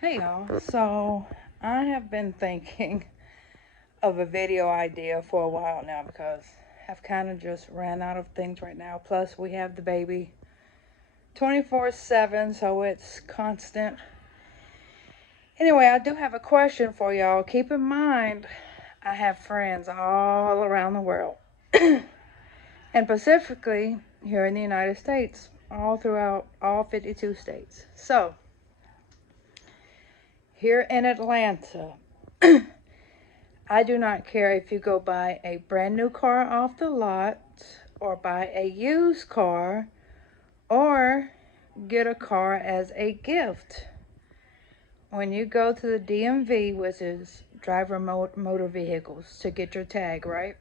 Hey y'all, so I have been thinking of a video idea for a while now because I've kind of just ran out of things right now. Plus we have the baby 24/7, so it's constant. Anyway, I do have a question for y'all. Keep in mind, I have friends all around the world. And specifically here in the United States, all throughout all 52 states. So, here in Atlanta, I do not care if you go buy a brand new car off the lot or buy a used car or get a car as a gift. When you go to the DMV, which is driver motor vehicles, to get your tag, right?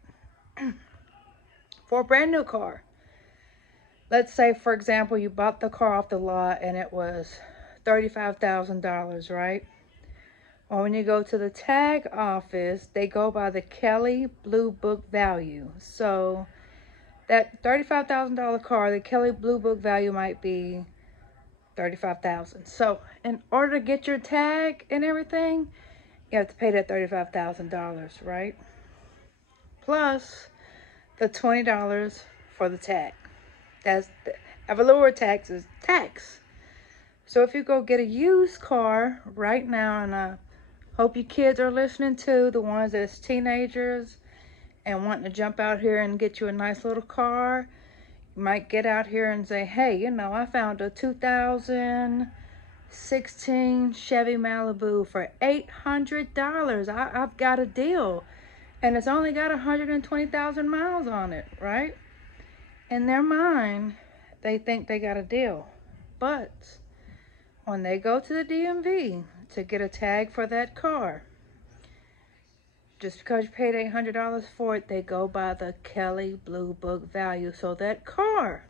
For a brand new car. Let's say, for example, you bought the car off the lot and it was $35,000, right? Well, when you go to the tag office, they go by the Kelley Blue Book value. So that $35,000 car, the Kelley Blue Book value might be $35,000. So in order to get your tag and everything, you have to pay that $35,000, right? Plus the $20 for the tag. That's the lower tax is tax. So if you go get a used car right now, and I hope you kids are listening too, the ones that's teenagers and wanting to jump out here and get you a nice little car, you might get out here and say, hey, I found a 2016 Chevy Malibu for $800. I've got a deal. And it's only got 120,000 miles on it, right? In their mind, they think they got a deal. But when they go to the DMV to get a tag for that car, just because you paid $800 for it, they go by the Kelley Blue Book value. So that car,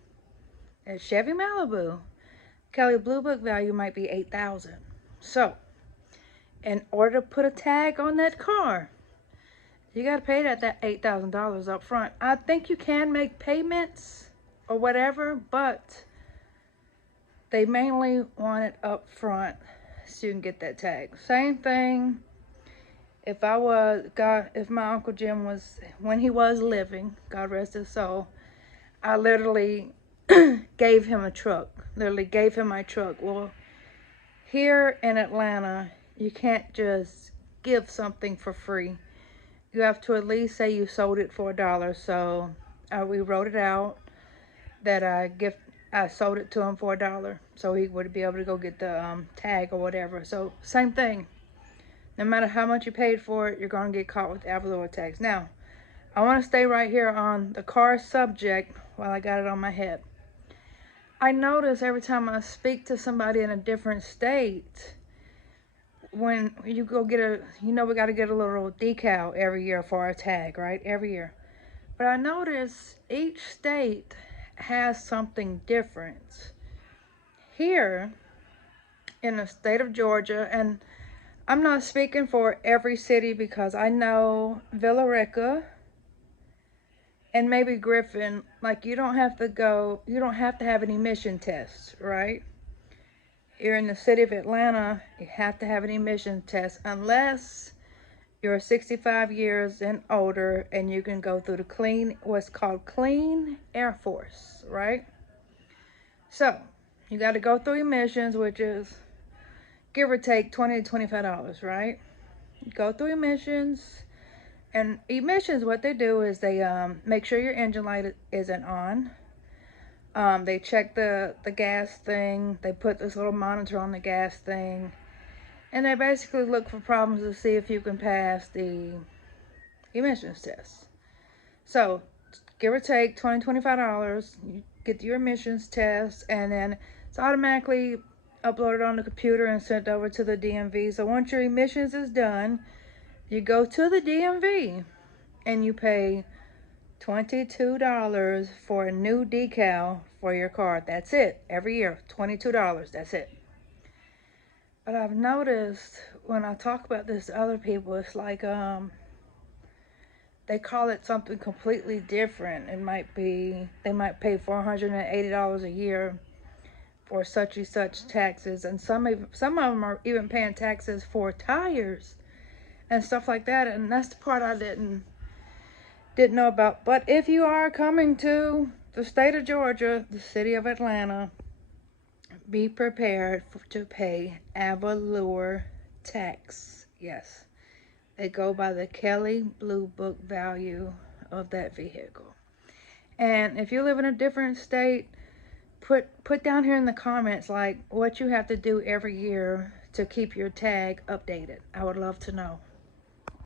that Chevy Malibu, Kelley Blue Book value might be $8,000. So, in order to put a tag on that car, you got to pay that $8,000 up front. I think you can make payments or whatever, but they mainly want it up front so you can get that tag. Same thing if my Uncle Jim was, when he was living, God rest his soul, I literally gave him a truck. Literally gave him my truck. Well, here in Atlanta, you can't just give something for free. You have to at least say you sold it for $1. So we wrote it out that I sold it to him for $1, so he would be able to go get the tag or whatever. So same thing. No matter how much you paid for it, you're going to get caught with ad valorem tax. Now, I want to stay right here on the car subject while I got it on my head. I notice every time I speak to somebody in a different state, when you go get we got to get a little decal every year for our tag, right? Every year. But I notice each state has something different. Here in the state of Georgia, and I'm not speaking for every city because I know Villa Rica and maybe Griffin, like you don't have to have an emission test, right? Here in the city of Atlanta, you have to have an emission test unless you're 65 years and older and you can go through what's called Clean Air Force, right? So, you got to go through emissions, which is give or take $20 to $25, right? You go through emissions, and emissions, what they do is they make sure your engine light isn't on. They check the gas thing. They put this little monitor on the gas thing, and they basically look for problems to see if you can pass the emissions test. So, give or take $20, $25, you get your emissions test, and then it's automatically uploaded on the computer and sent over to the DMV. So once your emissions is done, you go to the DMV and you pay $22 for a new decal for your car. That's it. Every year, $22. That's it. But I've noticed when I talk about this to other people, it's like they call it something completely different. They might pay $480 a year or such and such taxes, and some of them are even paying taxes for tires and stuff like that. And that's the part I didn't know about. But if you are coming to the state of Georgia, the city of Atlanta, be prepared to pay Avalure tax. Yes, they go by the Kelley Blue Book value of that vehicle. And if you live in a different state, put down here in the comments like what you have to do every year to keep your tag updated. I would love to know.